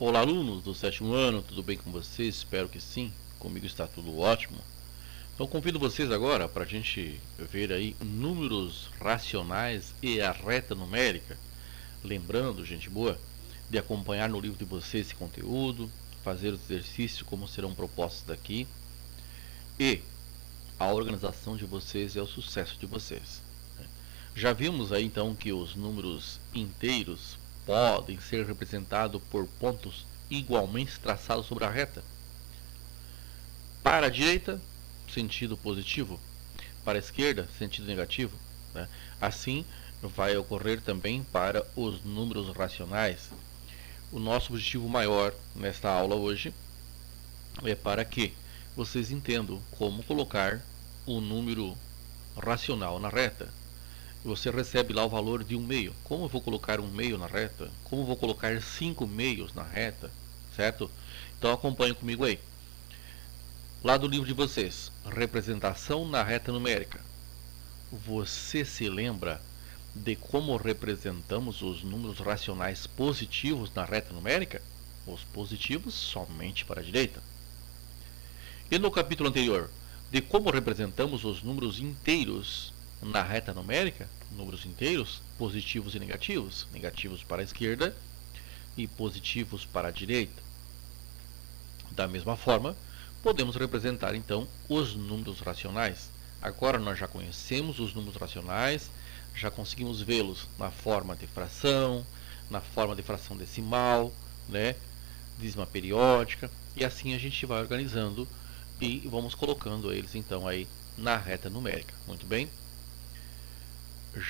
Olá, alunos do sétimo ano, tudo bem com vocês? Espero que sim, comigo está tudo ótimo. Então convido vocês agora para a gente ver aí números racionais e a reta numérica. Lembrando, gente boa, de acompanhar no livro de vocês esse conteúdo, fazer os exercícios como serão propostos daqui e a organização de vocês é o sucesso de vocês. Já vimos aí então que os números inteiros podem ser representados por pontos igualmente traçados sobre a reta. Para a direita, sentido positivo. Para a esquerda, sentido negativo. Né? Assim, vai ocorrer também para os números racionais. O nosso objetivo maior nesta aula hoje é para que vocês entendam como colocar o número racional na reta. Você recebe lá o valor de um meio. Como eu vou colocar um meio na reta? Como eu vou colocar 5 meios na reta? Certo? Então acompanhe comigo aí. Lá do livro de vocês, representação na reta numérica. Você se lembra de como representamos os números racionais positivos na reta numérica? Os positivos somente para a direita. E no capítulo anterior, de como representamos os números inteiros na reta numérica? Números inteiros, positivos e negativos. Negativos para a esquerda e positivos para a direita. Da mesma forma, podemos representar então os números racionais. Agora nós já conhecemos os números racionais, já conseguimos vê-los na forma de fração, na forma de fração decimal, né, dízima periódica, e assim a gente vai organizando e vamos colocando eles então aí na reta numérica. Muito bem?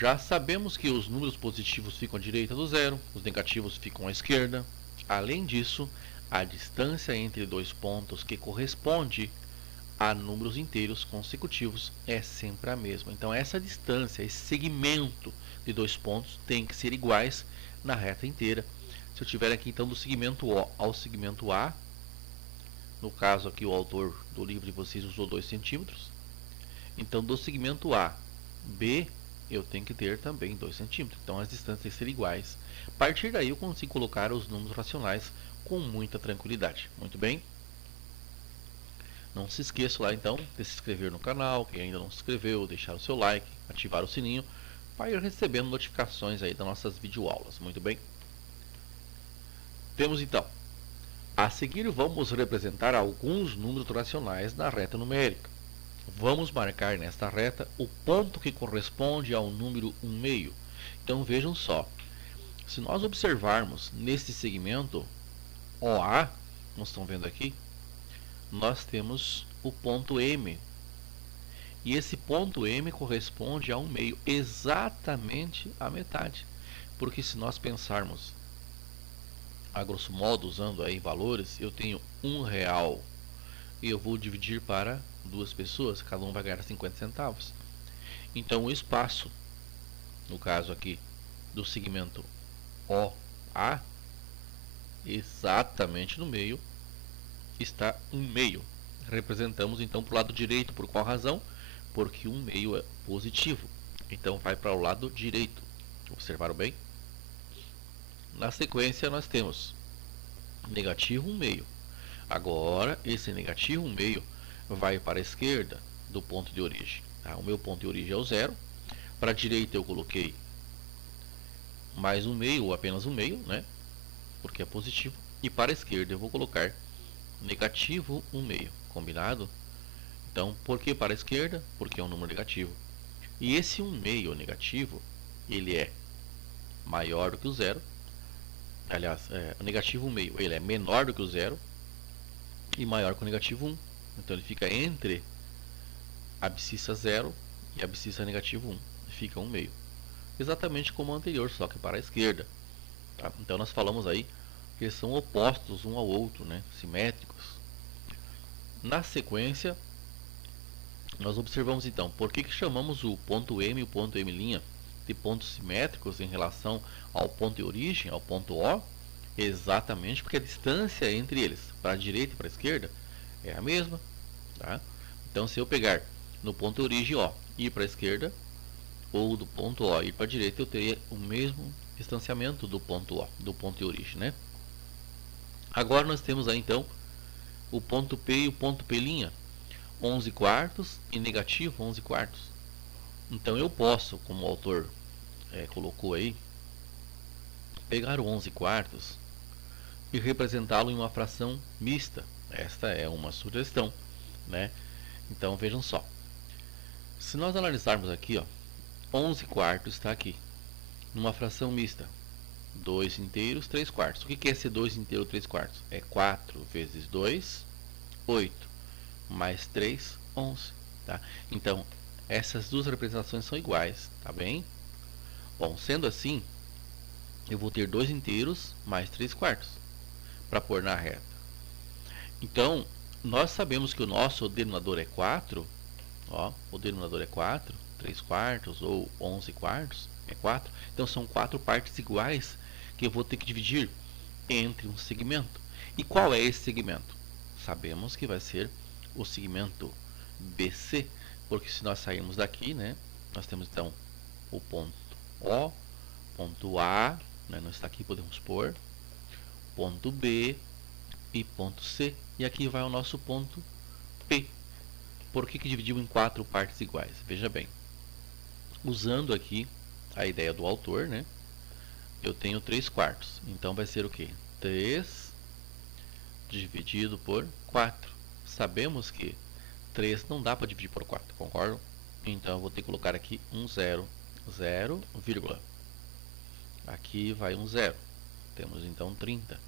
Já sabemos que os números positivos ficam à direita do zero, os negativos ficam à esquerda. Além disso, a distância entre dois pontos que corresponde a números inteiros consecutivos é sempre a mesma. Então essa distância, esse segmento de dois pontos tem que ser iguais na reta inteira. Se eu tiver aqui então do segmento O ao segmento A, no caso aqui o autor do livro de vocês usou 2 centímetros, então do segmento A, B, eu tenho que ter também 2 centímetros. Então as distâncias têm que ser iguais. A partir daí eu consigo colocar os números racionais com muita tranquilidade. Muito bem? Não se esqueça lá então de se inscrever no canal, quem ainda não se inscreveu, deixar o seu like, ativar o sininho para ir recebendo notificações aí das nossas videoaulas. Muito bem? Temos então, a seguir vamos representar alguns números racionais na reta numérica. Vamos marcar nesta reta o ponto que corresponde ao número 1 meio. Então vejam só, se nós observarmos neste segmento OA, como estão vendo aqui, nós temos o ponto M. E esse ponto M corresponde a 1 meio, exatamente a metade. Porque se nós pensarmos, a grosso modo, usando aí valores, eu tenho R$ 1 e eu vou dividir para duas pessoas, cada um vai ganhar 50 centavos. Então o espaço, no caso aqui, do segmento OA, exatamente no meio, está 1 meio. Representamos então para o lado direito, por qual razão? Porque 1 meio é positivo, então vai para o lado direito. Observaram bem? Na sequência nós temos negativo 1 meio. Agora esse negativo 1 meio vai para a esquerda do ponto de origem. Tá? O meu ponto de origem é o zero. Para a direita eu coloquei mais 1 meio ou apenas 1 meio, né? Porque é positivo. E para a esquerda eu vou colocar negativo 1 meio. Combinado? Então, por que para a esquerda? Porque é um número negativo. E esse 1 meio negativo, ele é maior do que o zero. Aliás, o negativo 1 meio, ele é menor do que o zero e maior que o negativo 1. Então ele fica entre a abscissa 0 e a abscissa negativo 1. Fica 1 meio. Exatamente como o anterior, só que para a esquerda. Tá? Então nós falamos aí que eles são opostos um ao outro, né? Simétricos. Na sequência, nós observamos então, por que chamamos o ponto M e o ponto M' de pontos simétricos em relação ao ponto de origem, ao ponto O? Exatamente porque a distância entre eles, para a direita e para a esquerda, é a mesma. Tá? Então se eu pegar no ponto de origem O e ir para a esquerda, ou do ponto O e ir para a direita, eu teria o mesmo distanciamento do ponto O, do ponto de origem, né? Agora nós temos aí então o ponto P e o ponto P', 11 quartos e negativo 11 quartos. Então eu posso, como o autor colocou aí, pegar o 11 quartos e representá-lo em uma fração mista. Esta é uma sugestão, né? Então vejam só. Se nós analisarmos aqui, ó, 11 quartos está aqui, numa fração mista. 2 inteiros, 3 quartos. O que é ser 2 inteiros, 3 quartos? É 4 vezes 2, 8. Mais 3, 11. Tá? Então, essas duas representações são iguais, tá bem? Bom, sendo assim, eu vou ter 2 inteiros mais 3 quartos para pôr na reta. Então, nós sabemos que o nosso denominador é 4. Ó, o denominador é 4, 3 quartos ou 11 quartos é 4. Então, são 4 partes iguais que eu vou ter que dividir entre um segmento. E qual é esse segmento? Sabemos que vai ser o segmento BC, porque se nós sairmos daqui, né, nós temos então o ponto O, ponto A, né, não está aqui, podemos pôr, ponto B e ponto C, e aqui vai o nosso ponto P. Por que dividiu em 4 partes iguais? Veja bem, usando aqui a ideia do autor, né, eu tenho 3 quartos, então vai ser o que? 3 dividido por 4. Sabemos que 3 não dá para dividir por 4, concordam? Então eu vou ter que colocar aqui um 0, 0, vírgula. Aqui vai um 0. Temos então 30.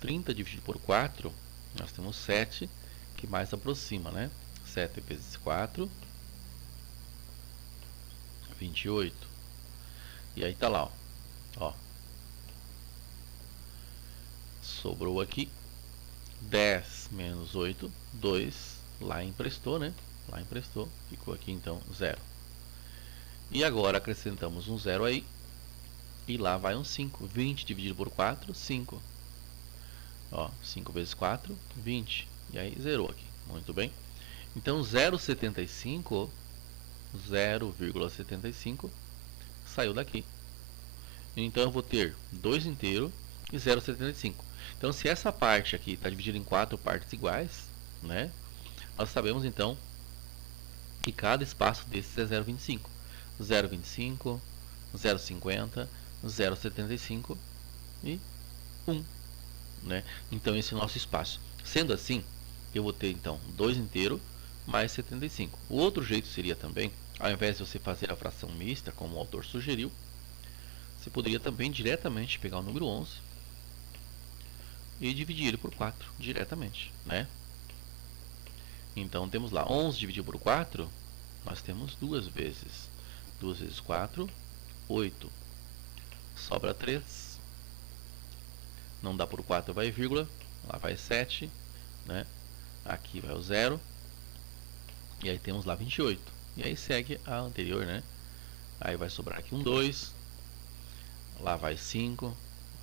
30 dividido por 4, nós temos 7, que mais aproxima, né? 7 vezes 4, 28. E aí tá lá, ó. Sobrou aqui 10 menos 8, 2, lá emprestou, né? Lá emprestou, ficou aqui então 0. E agora acrescentamos um 0 aí, e lá vai um 5. 20 dividido por 4, 5. Ó, 5 vezes 4, 20. E aí zerou aqui, muito bem. Então 0,75, 0,75 saiu daqui. Então eu vou ter 2 inteiro e 0,75. Então se essa parte aqui está dividida em 4 partes iguais, né, nós sabemos então que cada espaço desses é 0,25. 0,25, 0,50, 0,75 e 1. Né? Então esse é o nosso espaço. Sendo assim, eu vou ter então 2 inteiro mais 75. O outro jeito seria também, ao invés de você fazer a fração mista, como o autor sugeriu, você poderia também diretamente pegar o número 11 e dividir ele por 4 diretamente, né? Então temos lá 11 dividido por 4, nós temos 2 vezes. 2 vezes 4, 8. Sobra 3. Não dá por 4, vai vírgula. Lá vai 7, né? Aqui vai o 0. E aí temos lá 28. E aí segue a anterior, né? Aí vai sobrar aqui um 2. Lá vai 5.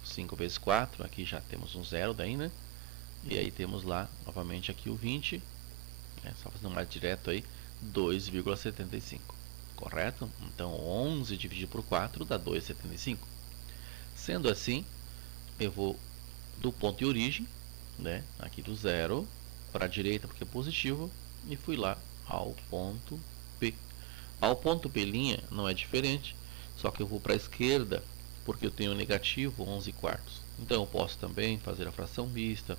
5 vezes 4. Aqui já temos um 0 daí, né? E aí temos lá novamente aqui o 20. Só fazendo mais direto aí. 2,75. Correto? Então 11 dividido por 4 dá 2,75. Sendo assim, eu vou do ponto de origem, né, aqui do 0 para a direita porque é positivo, e fui lá ao ponto P. Ao ponto P' não é diferente, só que eu vou para a esquerda porque eu tenho negativo 11 quartos. Então eu posso também fazer a fração mista,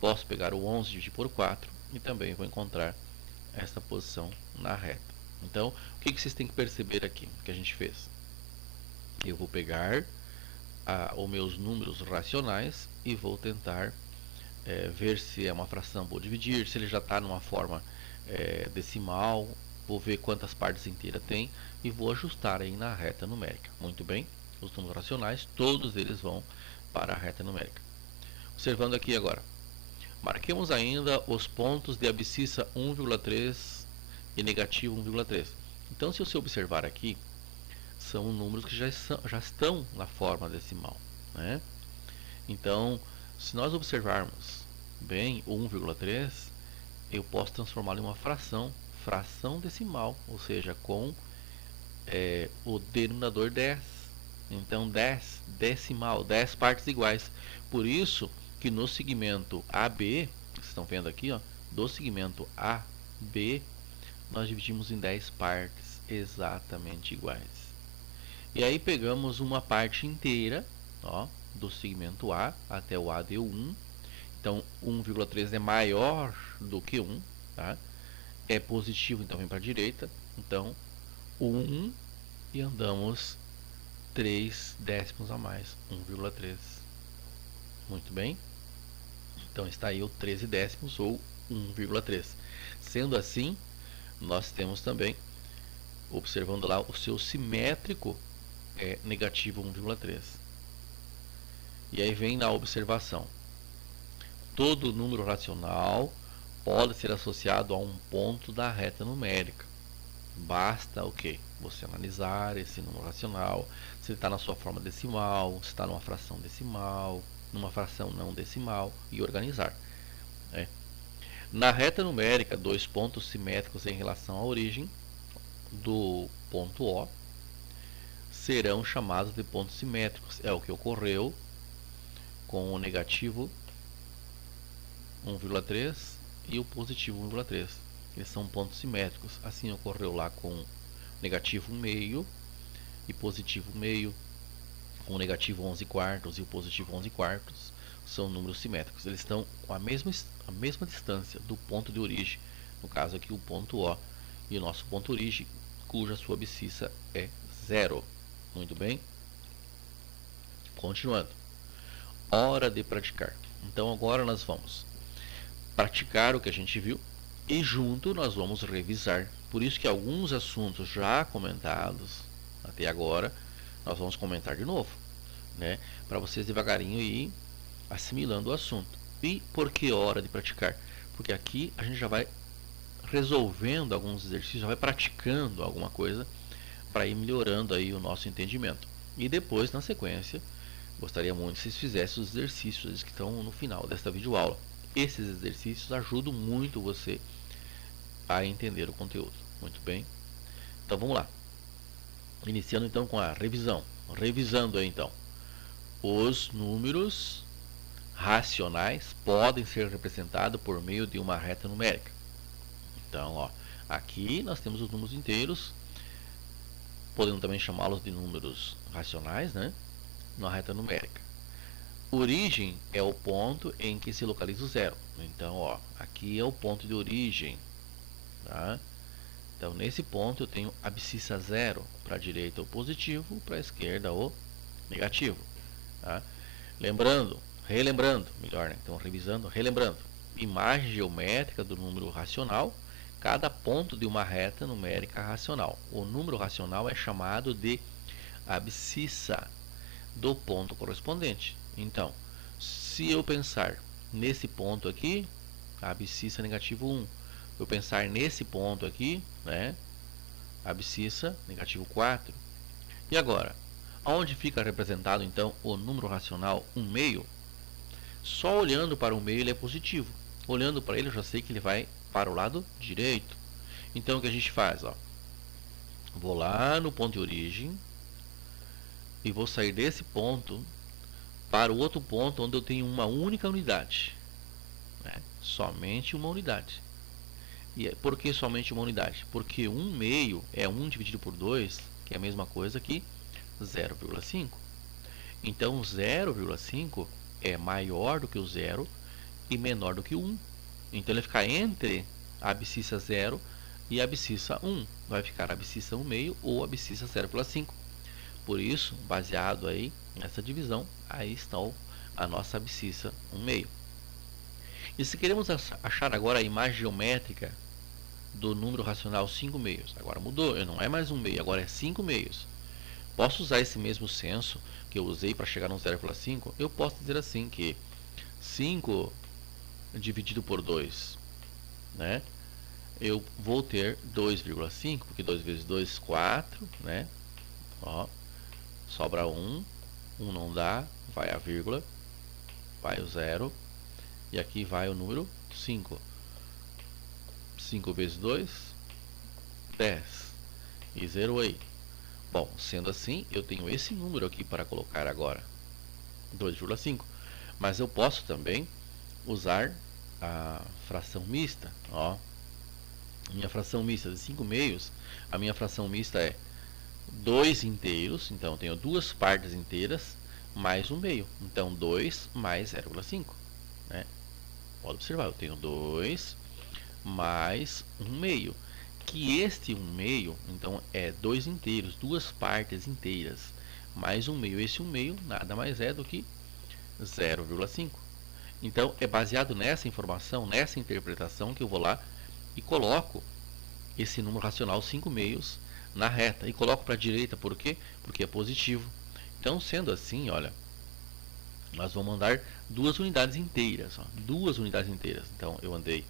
posso pegar o 11 dividir por 4 e também vou encontrar essa posição na reta. Então, o que vocês têm que perceber aqui que a gente fez? Eu vou pegar os meus números racionais e vou tentar ver se é uma fração, vou dividir, se ele já está numa forma decimal, vou ver quantas partes inteiras tem e vou ajustar aí na reta numérica. Muito bem, os números racionais, todos eles vão para a reta numérica. Observando aqui agora, marquemos ainda os pontos de abscissa 1,3 e negativo 1,3. Então, se você observar aqui, são números que já estão na forma decimal, né? Então, se nós observarmos bem o 1,3, eu posso transformá-lo em uma fração decimal, ou seja, com o denominador 10. Então, 10 decimal, 10 partes iguais. Por isso que no segmento AB, vocês estão vendo aqui, ó, do segmento AB, nós dividimos em 10 partes exatamente iguais. E aí pegamos uma parte inteira, ó, do segmento A até o A deu 1. Então 1,3 é maior do que 1, tá? É positivo, então vem para a direita. Então 1 e andamos 3 décimos a mais, 1,3. Muito bem. Então está aí o 13 décimos ou 1,3. Sendo assim, nós temos também, observando lá, o seu simétrico é negativo 1,3. E aí vem na observação. Todo número racional pode ser associado a um ponto da reta numérica. Basta o quê? Você analisar esse número racional, se ele está na sua forma decimal, se está numa fração decimal, numa fração não decimal, e organizar. Né? Na reta numérica, dois pontos simétricos em relação à origem do ponto O serão chamados de pontos simétricos. É o que ocorreu com o negativo 1,3 e o positivo 1,3. Eles são pontos simétricos. Assim ocorreu lá com negativo 1/2 e positivo 1/2, com o negativo 11 quartos e o positivo 11 quartos. São números simétricos. Eles estão com a mesma distância do ponto de origem. No caso aqui o ponto O e o nosso ponto origem, cuja sua abscissa é 0. Muito bem. Continuando. Hora de praticar. Então agora nós vamos praticar o que a gente viu e junto nós vamos revisar. Por isso que alguns assuntos já comentados até agora, nós vamos comentar de novo, né? Para vocês devagarinho ir assimilando o assunto. E por que hora de praticar? Porque aqui a gente já vai resolvendo alguns exercícios, já vai praticando alguma coisa para ir melhorando aí o nosso entendimento. E depois, na sequência, gostaria muito que vocês fizessem os exercícios que estão no final desta videoaula. Esses exercícios ajudam muito você a entender o conteúdo. Muito bem? Então vamos lá. Iniciando então com a revisão. Revisando aí então. Os números racionais podem ser representados por meio de uma reta numérica. Então, ó, aqui nós temos os números inteiros, podemos também chamá-los de números racionais, né? Na reta numérica. Origem é o ponto em que se localiza o zero. Então, ó, aqui é o ponto de origem. Tá? Então, nesse ponto eu tenho abscissa 0. Para a direita o positivo, para a esquerda o negativo. Tá? Relembrando, melhor, né? Então, revisando, relembrando. Imagem geométrica do número racional. Cada ponto de uma reta numérica racional. O número racional é chamado de abscissa do ponto correspondente. Então, se eu pensar nesse ponto aqui, a abscissa negativo 1. Eu pensar nesse ponto aqui, né, abscissa negativo 4. E agora, onde fica representado então o número racional 1/2? Só olhando para o meio ele é positivo. Olhando para ele eu já sei que ele vai para o lado direito. Então o que a gente faz? Ó, vou lá no ponto de origem e vou sair desse ponto para o outro ponto onde eu tenho uma única unidade, né? Somente uma unidade. E por que somente uma unidade? Porque 1/2 é 1 dividido por 2, que é a mesma coisa que 0,5. Então 0,5 é maior do que o 0 e menor do que o 1. Então ele fica entre a abscissa 0 e a abscissa 1. Vai ficar a abscissa 1/2 ou a abscissa 0,5. Por isso, baseado aí nessa divisão, aí está a nossa abscissa 1/2. E se queremos achar agora a imagem geométrica do número racional 5/2, agora mudou, não é mais 1/2, agora é 5/2. Posso usar esse mesmo senso que eu usei para chegar no 0,5? Eu posso dizer assim que 5 dividido por 2, né? Eu vou ter 2,5, porque 2 vezes 2, 4, né? Ó, sobra 1, 1 não dá, vai a vírgula, vai o 0, e aqui vai o número 5. 5 vezes 2, 10, e zeroei. Bom, sendo assim, eu tenho esse número aqui para colocar agora, 2,5. Mas eu posso também usar a fração mista. Ó, minha fração mista de 5 meios, a minha fração mista é 2 inteiros, então eu tenho duas partes inteiras, mais um meio. Então 2 mais 0,5. Né? Pode observar, eu tenho 2 mais um meio. Que este um meio, então, é 2 inteiros, duas partes inteiras, mais um meio. Esse um meio nada mais é do que 0,5. Então, é baseado nessa informação, nessa interpretação, que eu vou lá e coloco esse número racional 5 meios na reta. E coloco para a direita, por quê? Porque é positivo. Então, sendo assim, olha, nós vamos andar duas unidades inteiras. Ó, duas unidades inteiras. Então, eu andei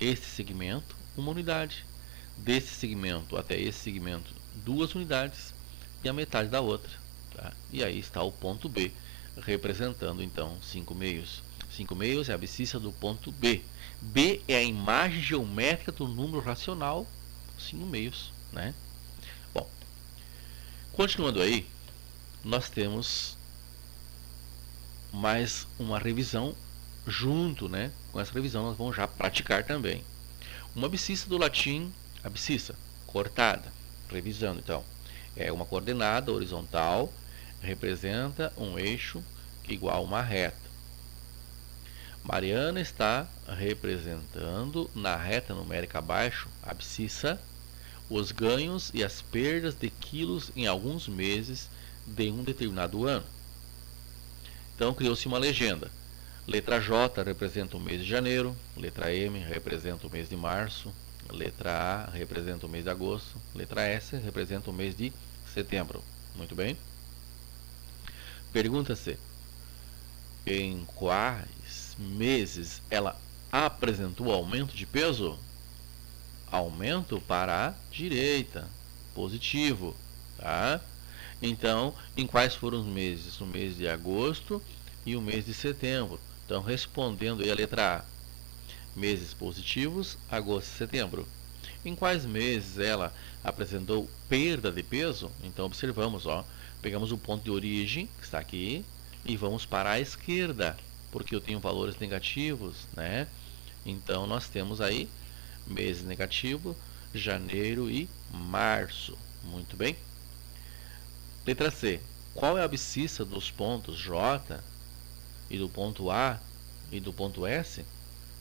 este segmento, uma unidade. Desse segmento até esse segmento, duas unidades. E a metade da outra. Tá? E aí está o ponto B, representando então 5 meios. 5 meios é a abscissa do ponto B. B é a imagem geométrica do número racional 5 meios. Né? Bom, continuando aí, nós temos mais uma revisão junto, né? Com essa revisão nós vamos já praticar também. Uma abscissa do latim, abscissa, cortada. Revisando então, é uma coordenada horizontal, representa um eixo igual a uma reta. Mariana está representando na reta numérica abaixo, abscissa, os ganhos e as perdas de quilos em alguns meses de um determinado ano. Então criou-se uma legenda. Letra J representa o mês de janeiro, letra M representa o mês de março, letra A representa o mês de agosto, letra S representa o mês de setembro. Muito bem? Pergunta-se, em quais meses ela apresentou aumento de peso? Aumento para a direita, positivo, tá? Então, em quais foram os meses? O mês de agosto e o mês de setembro. Então, respondendo aí a letra A, meses positivos, agosto e setembro. Em quais meses ela apresentou perda de peso? Então, observamos, ó, pegamos o ponto de origem, que está aqui, e vamos para a esquerda, porque eu tenho valores negativos, né? Então, nós temos aí mês negativo, janeiro e março. Muito bem. Letra C. Qual é a abscissa dos pontos J e do ponto A e do ponto S?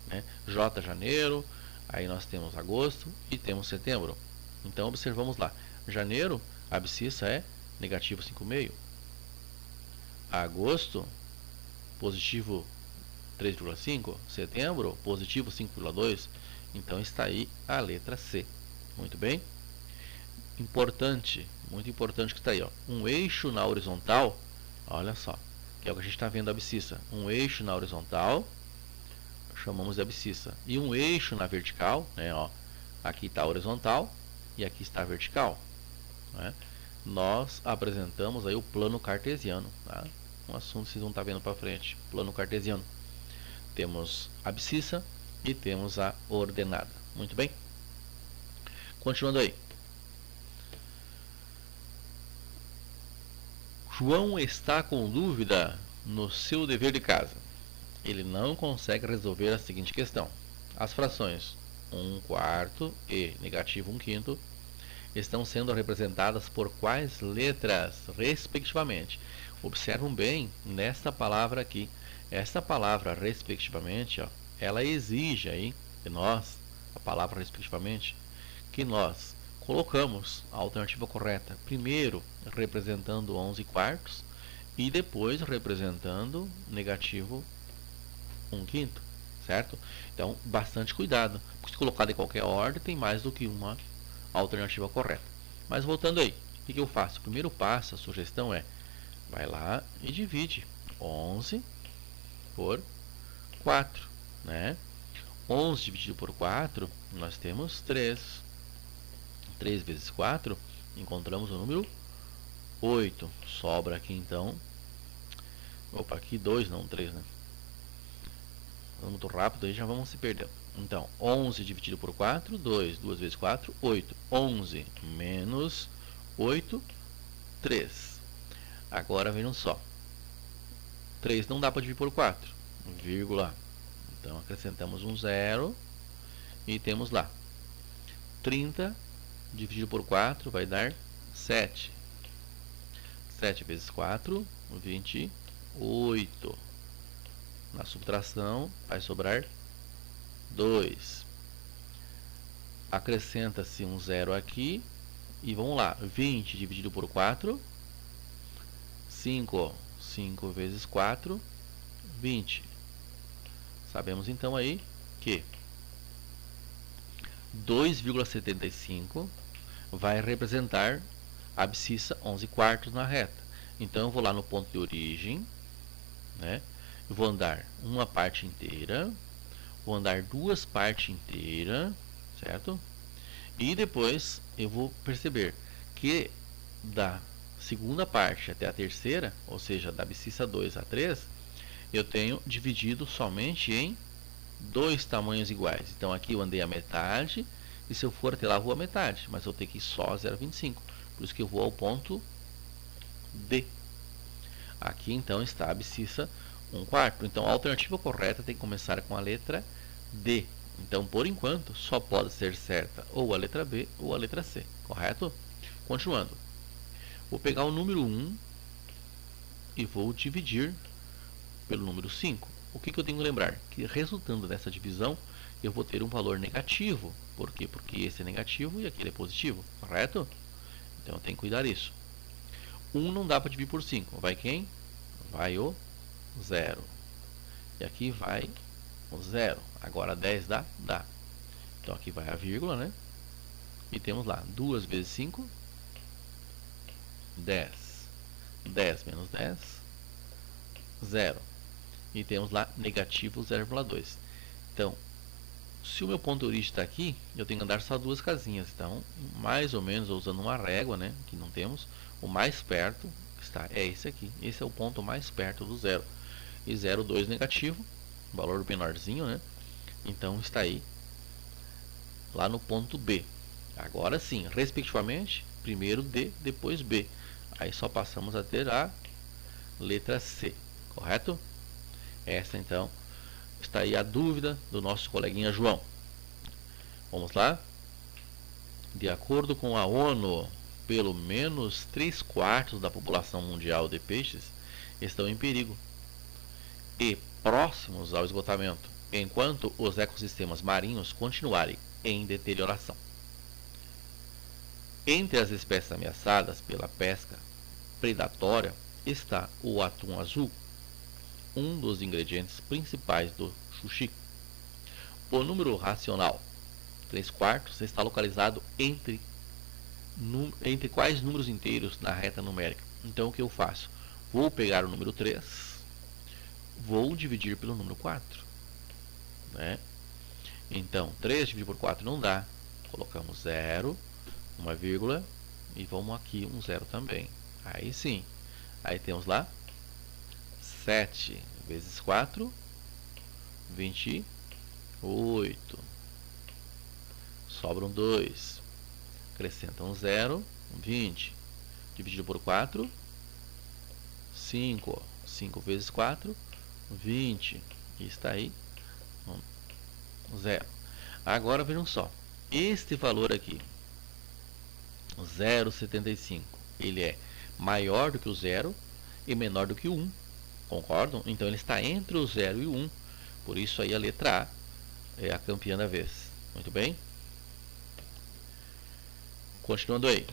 Né? J, janeiro, aí nós temos agosto e temos setembro. Então, observamos lá. Janeiro, a abscissa é negativo 5,5. Agosto, positivo 3,5. Setembro, positivo 5,2. Então, está aí a letra C. Muito bem? Importante, muito importante que está aí. Ó. Um eixo na horizontal, olha só, que é o que a gente está vendo a abscissa. Um eixo na horizontal, chamamos de abscissa. E um eixo na vertical, né, ó, aqui está a horizontal e aqui está a vertical. Né? Nós apresentamos aí o plano cartesiano. Tá? Um assunto que vocês vão estar vendo para frente. Plano cartesiano. Temos a abscissa e temos a ordenada. Muito bem? Continuando aí. João está com dúvida no seu dever de casa. Ele não consegue resolver a seguinte questão. As frações 1/4 e negativo 1/5 estão sendo representadas por quais letras, respectivamente? Observam bem nesta palavra aqui. Esta palavra, respectivamente, ó, ela exige aí de nós, a palavra respectivamente, que nós colocamos a alternativa correta. Primeiro, representando 11/4 e depois representando negativo 1/5, certo? Então, bastante cuidado, porque se colocar em qualquer ordem, tem mais do que uma alternativa correta. Mas voltando aí, o que eu faço? O primeiro passo, a sugestão é, vai lá e divide 11 por 4, né? 11 dividido por 4, nós temos 3. 3 vezes 4, encontramos o número 8. Sobra aqui então, opa, aqui 2, não 3, né? Muito rápido, aí já vamos se perdendo. Então, 11 dividido por 4, 2. 2 vezes 4, 8. 11 menos 8, 3. Agora vejam só. 3 não dá para dividir por 4, vírgula. Então acrescentamos um zero e temos lá 30 dividido por 4 vai dar 7. 7 vezes 4, 28. Na subtração vai sobrar 2. Acrescenta-se um zero aqui e vamos lá, 20 dividido por 4, 5. 5 vezes 4, 20. Sabemos então aí que 2,75 vai representar a abscissa 11 quartos na reta. Então eu vou lá no ponto de origem, né? Eu vou andar uma parte inteira, vou andar duas partes inteiras, certo? E depois eu vou perceber que da segunda parte até a terceira, ou seja, da abscissa 2 a 3, eu tenho dividido somente em dois tamanhos iguais. Então aqui eu andei a metade, e se eu for até lá eu vou a metade, mas eu tenho que ir só 0,25. Por isso que eu vou ao ponto D. Aqui então está a abscissa 1 quarto. Então a alternativa correta tem que começar com a letra D. Então por enquanto só pode ser certa ou a letra B ou a letra C, correto? Continuando. Vou pegar o número 1 e vou dividir pelo número 5. O que eu tenho que lembrar? Que resultando dessa divisão, eu vou ter um valor negativo. Por quê? Porque esse é negativo e aquele é positivo, correto? Então eu tenho que cuidar disso. 1 não dá para dividir por 5. Vai quem? Vai o 0. E aqui vai o 0. Agora 10 dá? Dá. Então aqui vai a vírgula, né? E temos lá 2 vezes 5, 10. 10 menos 10, 0. E temos lá negativo 0,2. Então, se o meu ponto de origem está aqui, eu tenho que andar só duas casinhas. Então, mais ou menos, usando uma régua, né, que não temos, o mais perto está, é esse aqui. Esse é o ponto mais perto do zero. E 0,2 negativo, valor menorzinho, né? Então, está aí, lá no ponto B. Agora sim, respectivamente, primeiro D, depois B. Aí só passamos a ter a letra C, correto? Essa então está aí a dúvida do nosso coleguinha João. Vamos lá? De acordo com a ONU, pelo menos 3/4 da população mundial de peixes estão em perigo e próximos ao esgotamento, enquanto os ecossistemas marinhos continuarem em deterioração. Entre as espécies ameaçadas pela pesca predatória está o atum azul, um dos ingredientes principais do sushi. O número racional 3/4 está localizado entre quais números inteiros na reta numérica. Então o que eu faço? Vou pegar o número 3, vou dividir pelo número 4. Né? Então 3 dividido por 4 não dá. Colocamos 0, uma vírgula e vamos aqui um 0 também. Aí sim. Aí temos lá 7 vezes 4, 28. Sobram 2. Acrescenta um 0, 20. Dividido por 4, 5. 5 vezes 4, 20. E está aí, 0. Agora vejam só. Este valor aqui, 0,75, ele é maior do que o 0 e menor do que o 1. Concordam? Então ele está entre o 0 e o 1. Por isso aí a letra A é a campeã da vez. Muito bem? Continuando aí.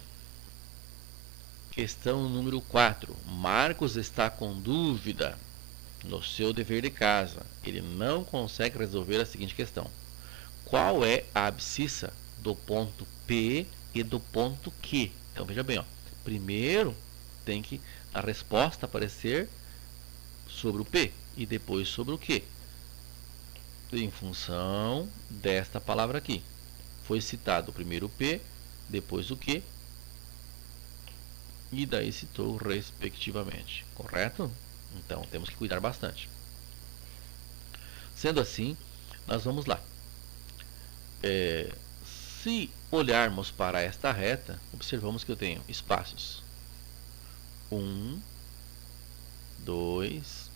Questão número 4. Marcos está com dúvida no seu dever de casa. Ele não consegue resolver a seguinte questão. Qual é a abscissa do ponto P e do ponto Q? Então veja bem, ó. Primeiro tem que a resposta aparecer sobre o P e depois sobre o Q. Em função desta palavra aqui. Foi citado primeiro o P, depois o Q e daí citou respectivamente. Correto? Então temos que cuidar bastante. Sendo assim, nós vamos lá. Se olharmos para esta reta, observamos que eu tenho espaços 1, 2,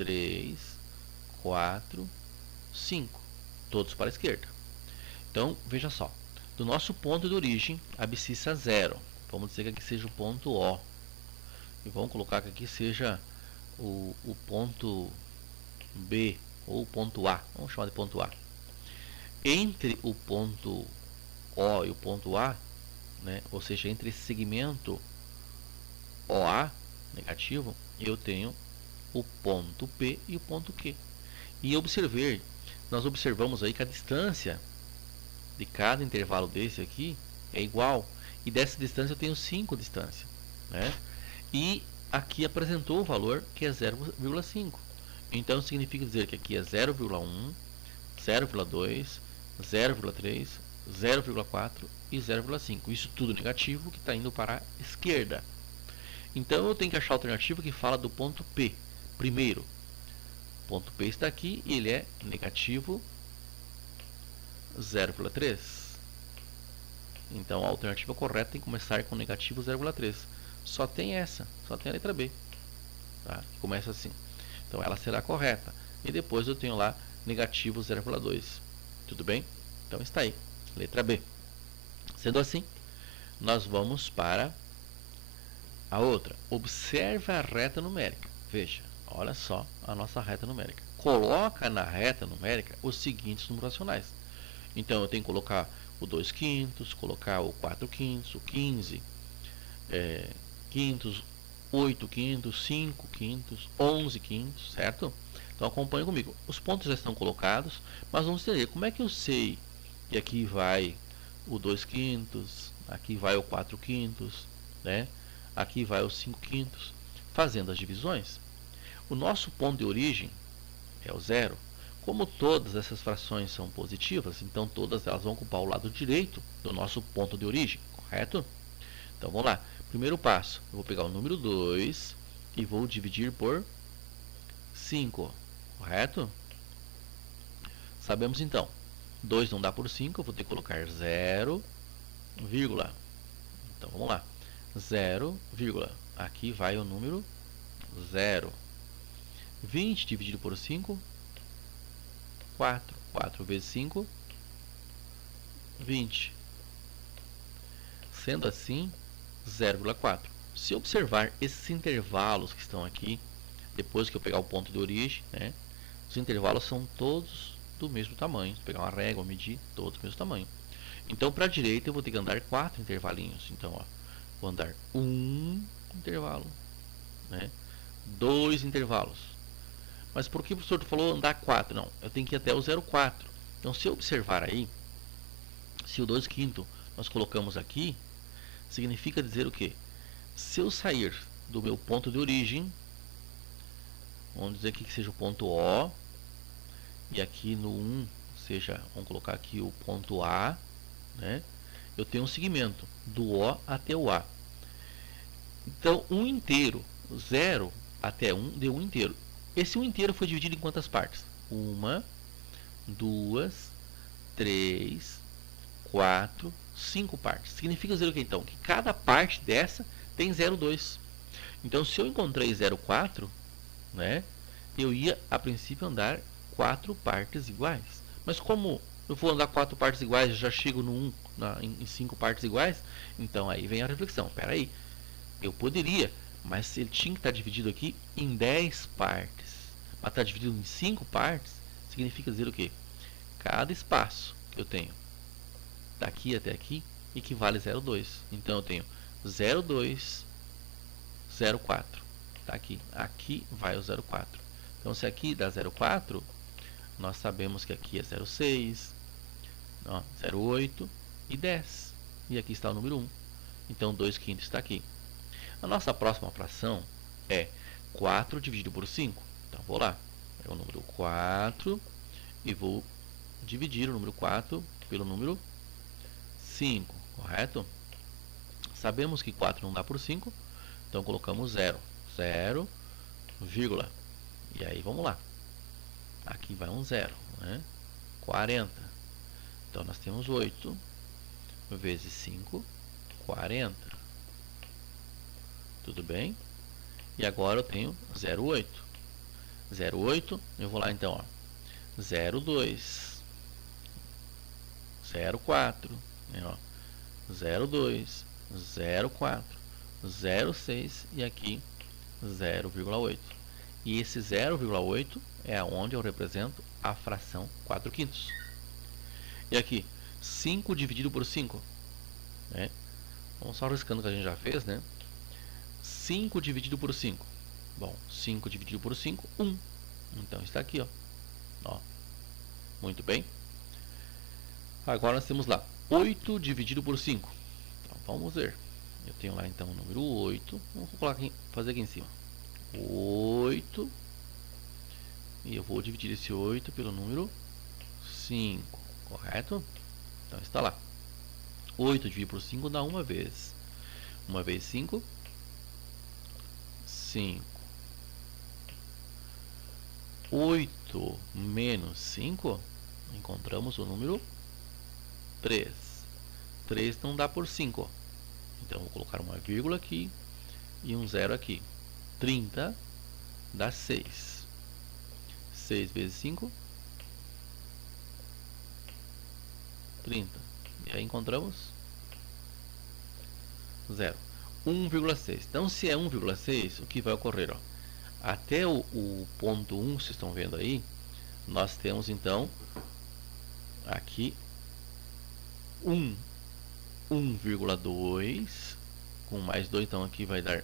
3, 4, 5. Todos para a esquerda. Então, veja só. Do nosso ponto de origem, abscissa 0. Vamos dizer que aqui seja o ponto O. E vamos colocar que aqui seja o ponto B ou o ponto A. Vamos chamar de ponto A. Entre o ponto O e o ponto A, né, ou seja, entre esse segmento OA negativo, eu tenho o ponto P e o ponto Q. E nós observamos aí que a distância de cada intervalo desse aqui é igual. E dessa distância eu tenho 5 distâncias, né? E aqui apresentou o valor que é 0,5. Então significa dizer que aqui é 0,1, 0,2, 0,3, 0,4 e 0,5. Isso tudo negativo que está indo para a esquerda. Então eu tenho que achar a alternativa que fala do ponto P. Primeiro, o ponto P está aqui e ele é negativo 0,3. Então a alternativa correta tem que começar com negativo 0,3. Só tem essa, só tem a letra B. Tá? Começa assim. Então ela será correta. E depois eu tenho lá negativo 0,2. Tudo bem? Então está aí, letra B. Sendo assim, nós vamos para a outra. Observa a reta numérica. Veja, olha só a nossa reta numérica. Coloca na reta numérica os seguintes números racionais. Então eu tenho que colocar o 2 quintos, colocar o 4 quintos, o 15 quintos, 8 quintos, 5 quintos, 11 quintos, certo? Então acompanhe comigo. Os pontos já estão colocados, mas vamos entender como é que eu sei que aqui vai o 2 quintos, aqui vai o 4 quintos, né? Aqui vai o 5 quintos. Fazendo as divisões, o nosso ponto de origem é o 0. Como todas essas frações são positivas, então todas elas vão ocupar o lado direito do nosso ponto de origem, correto? Então vamos lá. Primeiro passo, eu vou pegar o número 2 e vou dividir por 5, correto? Sabemos então, 2 não dá por 5, eu vou ter que colocar 0, vírgula. Então vamos lá, 0, vírgula. Aqui vai o número 0. 20 dividido por 5, 4. 4 vezes 5, 20. Sendo assim, 0,4. Se observar esses intervalos que estão aqui, depois que eu pegar o ponto de origem, né, os intervalos são todos do mesmo tamanho. Se pegar uma régua, medir, todos do mesmo tamanho. Então, para a direita, eu vou ter que andar 4 intervalinhos. Então, ó, vou andar 1 intervalo, né, 2 intervalos. Mas por que o professor falou andar 4? Não, eu tenho que ir até o 0,4. Então, se eu observar aí, se o 2 quinto nós colocamos aqui, significa dizer o quê? Se eu sair do meu ponto de origem, vamos dizer aqui que seja o ponto O, e aqui no 1, seja, vamos colocar aqui o ponto A, né? Eu tenho um segmento do O até o A. Então, 1 inteiro, 0 até 1, deu 1 inteiro. Esse 1 inteiro foi dividido em quantas partes? 1, 2, 3, 4, 5 partes. Significa dizer o que então? Que cada parte dessa tem 0,2. Então, se eu encontrei 0,4, né, eu ia a princípio andar 4 partes iguais. Mas como eu vou andar 4 partes iguais e já chego no 1 em 5 partes iguais, então aí vem a reflexão. Espera aí, eu poderia, mas ele tinha que estar dividido aqui em 10 partes. Mas estar dividido em 5 partes significa dizer o quê? Cada espaço que eu tenho daqui até aqui equivale a 0,2. Então eu tenho 0,2, 0,4. Tá aqui. Aqui vai o 0,4. Então se aqui dá 0,4, nós sabemos que aqui é 0,6, 0,8 e 10. E aqui está o número 1. Então 2 quintos está aqui. A nossa próxima fração é 4 dividido por 5. Então vou lá. É o número 4 e vou dividir o número 4 pelo número 5, correto? Sabemos que 4 não dá por 5, então colocamos 0, 0, vírgula. E aí vamos lá. Aqui vai um 0, né? 40. Então nós temos 8 vezes 5, 40. Tudo bem? E agora eu tenho 0,8. 0,8, eu vou lá então, ó, 0,2, 0,4, né, ó, 0,2, 0,4, 0,6 e aqui 0,8. E esse 0,8 é onde eu represento a fração 4 quintos. E aqui, 5 dividido por 5, né? Vamos só riscando o que a gente já fez, né? 5 dividido por 5. Bom, 5 dividido por 5, 1. Então está aqui, ó. Muito bem. Agora nós temos lá 8 dividido por 5. Então, vamos ver. Eu tenho lá então o número 8. Vamos fazer aqui em cima. 8. E eu vou dividir esse 8 pelo número 5. Correto? Então está lá. 8 dividido por 5 dá uma vez. 1 vezes 5. 5. 8 menos 5. Encontramos o número 3. 3 não dá por 5. Então vou colocar uma vírgula aqui e um zero aqui. 30 dá 6. 6 vezes 5, 30. E aí encontramos 0. 1,6. Então, se é 1,6, o que vai ocorrer? Ó? Até o ponto 1, vocês estão vendo aí, nós temos então aqui 1,2, com mais 2, então aqui vai dar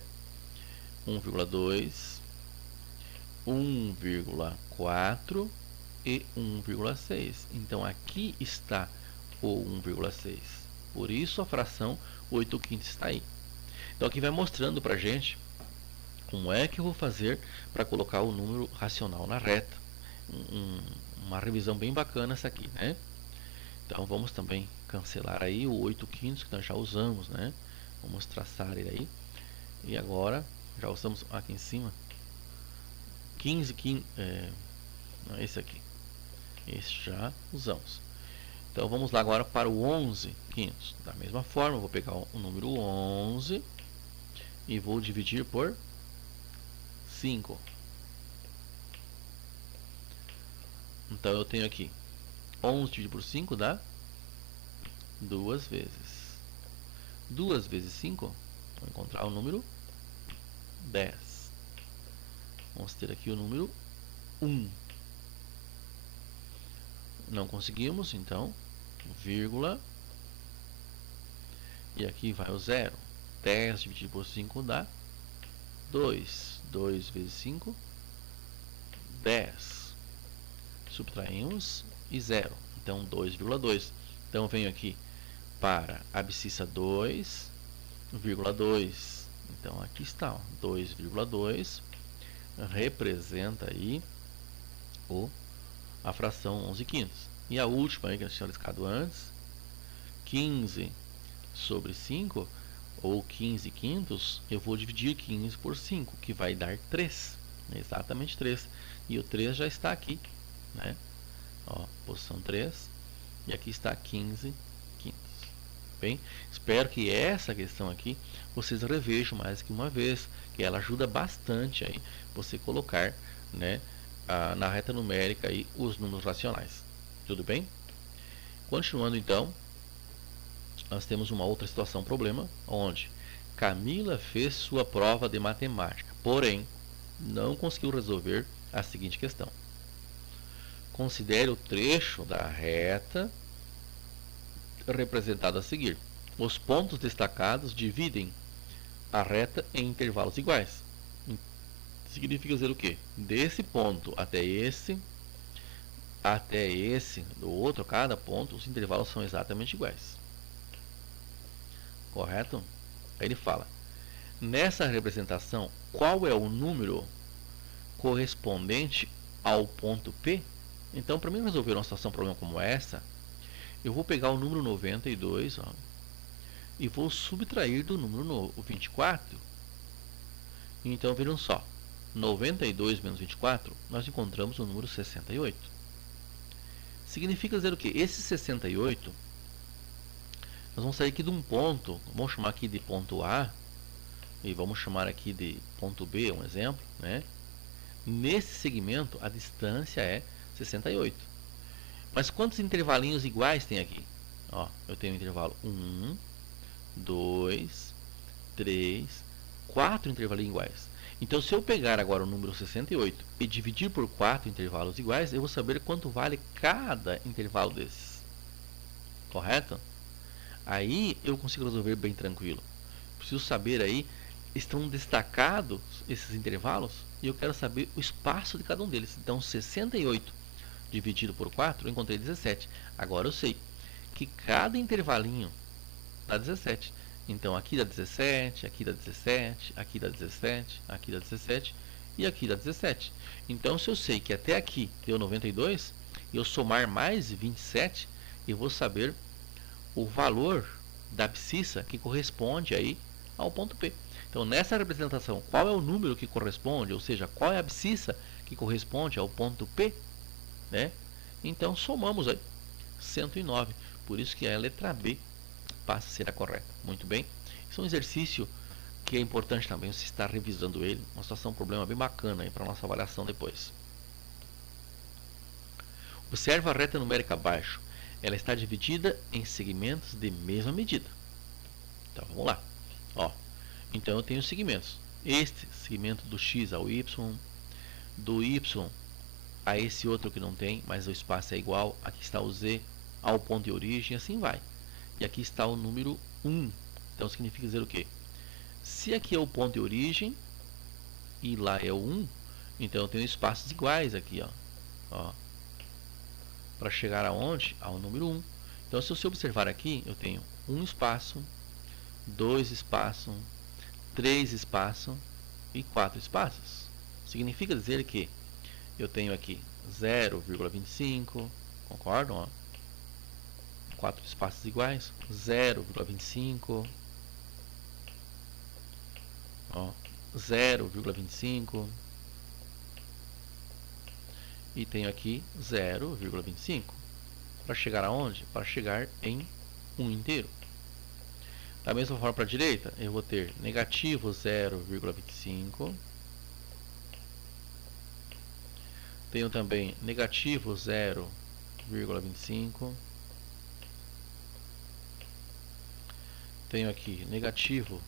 1,2, 1,4 e 1,6. Então aqui está o 1,6. Por isso a fração 8 quintos está aí. Então aqui vai mostrando para a gente como é que eu vou fazer para colocar o número racional na reta. Uma revisão bem bacana essa aqui, né? Então vamos também cancelar aí o 8 quintos que nós já usamos, né? Vamos traçar ele aí. E agora já usamos aqui em cima 15 quintos, não é esse aqui. Esse já usamos. Então vamos lá agora para o 11 quintos. Da mesma forma, eu vou pegar o número 11 e vou dividir por 5. Então eu tenho aqui 11 dividido por 5 dá 2 vezes. 2 vezes 5, vou encontrar o número 10. Vamos ter aqui o número 1. Não conseguimos, então, vírgula. E aqui vai o 0. 10 dividido por 5 dá 2. 2 vezes 5, 10. Subtraímos e 0. Então, 2,2. Então, venho aqui para a abscissa 2,2. Então, aqui está, 2,2 representa aí a fração 11 quintos. E a última aí que eu tinha liscado antes, 15 sobre 5, ou 15 quintos, eu vou dividir 15 por 5, que vai dar 3. Exatamente 3. E o 3 já está aqui, né? Ó, posição 3. E aqui está 15 quintos. Bem, espero que essa questão aqui vocês revejam mais que uma vez, que ela ajuda bastante aí você colocar, né, na reta numérica aí os números racionais. Tudo bem? Continuando então, nós temos uma outra situação, problema, onde Camila fez sua prova de matemática, porém não conseguiu resolver a seguinte questão. Considere o trecho da reta representado a seguir. Os pontos destacados dividem a reta em intervalos iguais. Significa dizer o quê? Desse ponto até esse, do outro, cada ponto, os intervalos são exatamente iguais. Correto? Aí ele fala, nessa representação, qual é o número correspondente ao ponto P? Então, para mim resolver uma situação, problema como essa, eu vou pegar o número 92, ó, e vou subtrair do número 24. Então, vejam só, 92 menos 24, nós encontramos o número 68. Significa dizer o que? Esse 68, nós vamos sair aqui de um ponto, vamos chamar aqui de ponto A, e vamos chamar aqui de ponto B, um exemplo, né? Nesse segmento, a distância é 68. Mas quantos intervalinhos iguais tem aqui? Ó, eu tenho intervalo 1, 2, 3, 4 intervalinhos iguais. Então, se eu pegar agora o número 68 e dividir por 4 intervalos iguais, eu vou saber quanto vale cada intervalo desses. Correto? Aí eu consigo resolver bem tranquilo. Preciso saber aí, estão destacados esses intervalos e eu quero saber o espaço de cada um deles. Então, 68 dividido por 4, eu encontrei 17. Agora eu sei que cada intervalinho dá 17. Então aqui dá 17, aqui dá 17, aqui dá 17, aqui dá 17 e aqui dá 17. Então se eu sei que até aqui deu 92, e eu somar mais 27, eu vou saber o valor da abscissa que corresponde aí ao ponto P. Então nessa representação, qual é o número que corresponde, ou seja, qual é a abscissa que corresponde ao ponto P, né? Então somamos aí 109. Por isso que a letra B passa a ser a correta. Muito bem. Isso é um exercício que é importante também você estar revisando ele. Uma situação, um problema bem bacana aí para a nossa avaliação depois. Observa a reta numérica abaixo. Ela está dividida em segmentos de mesma medida. Então vamos lá. Ó, então eu tenho segmentos. Este segmento do x ao y, do y a esse outro que não tem, mas o espaço é igual. Aqui está o z ao ponto de origem, assim vai. E aqui está o número 1. Então significa dizer o quê? Se aqui é o ponto de origem e lá é o 1, então eu tenho espaços iguais aqui, ó, para chegar aonde? Ao número 1. Então se você observar aqui, eu tenho um espaço, 2 espaços, 3 espaços e 4 espaços. Significa dizer que eu tenho aqui 0,25, concordam? Ó? 4 espaços iguais, 0,25, 0,25 e tenho aqui 0,25 para chegar aonde? Para chegar em 1 inteiro. Da mesma forma para a direita, eu vou ter negativo 0,25, tenho também negativo 0,25, tenho aqui negativo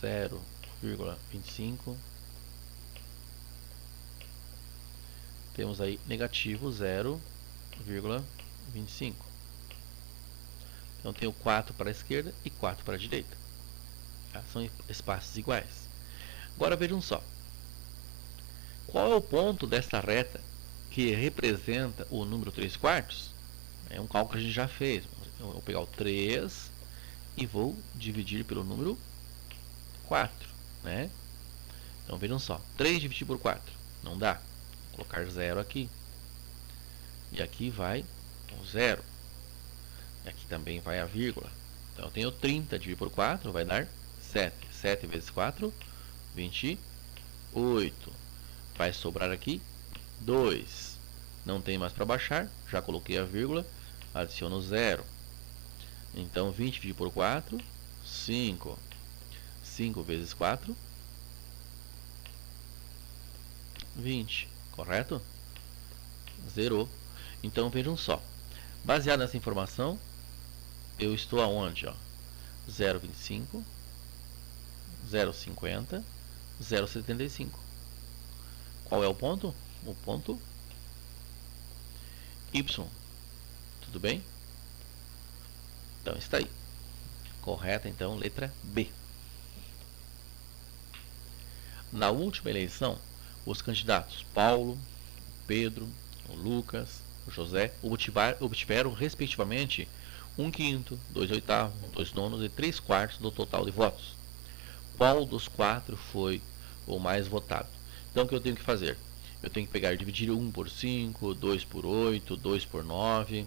0,25, temos aí negativo 0,25. Então tenho 4 para a esquerda e 4 para a direita. Tá? São espaços iguais. Agora vejam só. Qual é o ponto desta reta que representa o número 3 quartos? É um cálculo que a gente já fez. Eu vou pegar o 3 e vou dividir pelo número 4, né? Então vejam só, 3 dividido por 4, não dá. Vou colocar 0 aqui. E aqui vai o 0. E aqui também vai a vírgula. Então eu tenho 30 dividido por 4, vai dar 7. 7 vezes 4, 28. Vai sobrar aqui 2. Não tem mais para baixar, já coloquei a vírgula, adiciono 0. Então 20 dividido por 4, 5. 5 vezes 4, 20, correto? Zerou. Então vejam só, baseado nessa informação, eu estou aonde? 0,25, 0,50, 0,75. Qual é o ponto? O ponto Y. Tudo bem? Então está aí. Correta, então, letra B. Na última eleição, os candidatos Paulo, Pedro, o Lucas, o José obtiveram respectivamente 1/5, 2/8, 2/9 e 3/4 do total de votos. Qual dos 4 foi o mais votado? Então o que eu tenho que fazer? Eu tenho que pegar e dividir 1 por 5, 2 por 8, 2 por 9,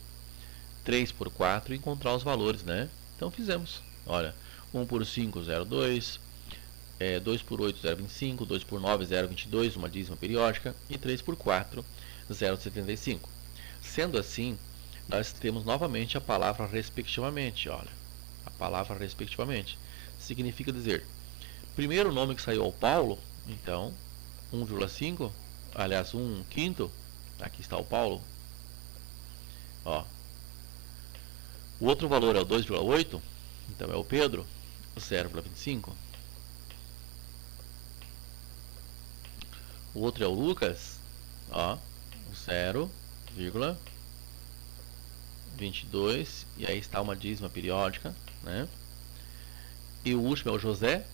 3 por 4 e encontrar os valores, né? Então fizemos. Olha, 1 por 5, 0,2, 2 por 8, 0,25, 2 por 9, 0,22, uma dízima periódica, e 3 por 4, 0,75. Sendo assim, nós temos novamente a palavra respectivamente. Olha, a palavra respectivamente significa dizer, primeiro nome que saiu ao Paulo, então 1,5, aliás, 1/5. Aqui está o Paulo. Ó. O outro valor é o 2,8. Então é o Pedro, 0,25. O outro é o Lucas, ó, 0,22. E aí está uma dízima periódica, né? E o último é o José,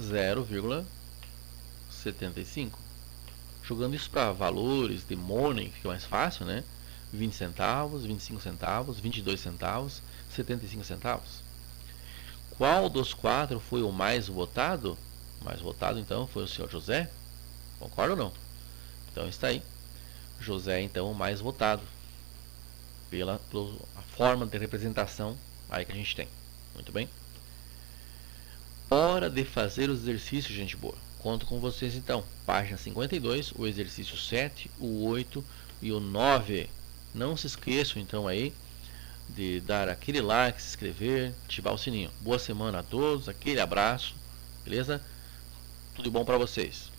0,75. Jogando isso para valores de money, fica mais fácil, né? 20 centavos, 25 centavos, 22 centavos, 75 centavos. Qual dos quatro foi o mais votado? O mais votado, então, foi o senhor José. Concorda ou não? Então está aí. José, então, o mais votado. Pela forma de representação aí que a gente tem. Muito bem? Hora de fazer os exercícios, gente boa. Conto com vocês então. Página 52, o exercício 7, o 8 e o 9. Não se esqueçam então aí de dar aquele like, se inscrever, ativar o sininho. Boa semana a todos, aquele abraço, beleza? Tudo bom para vocês.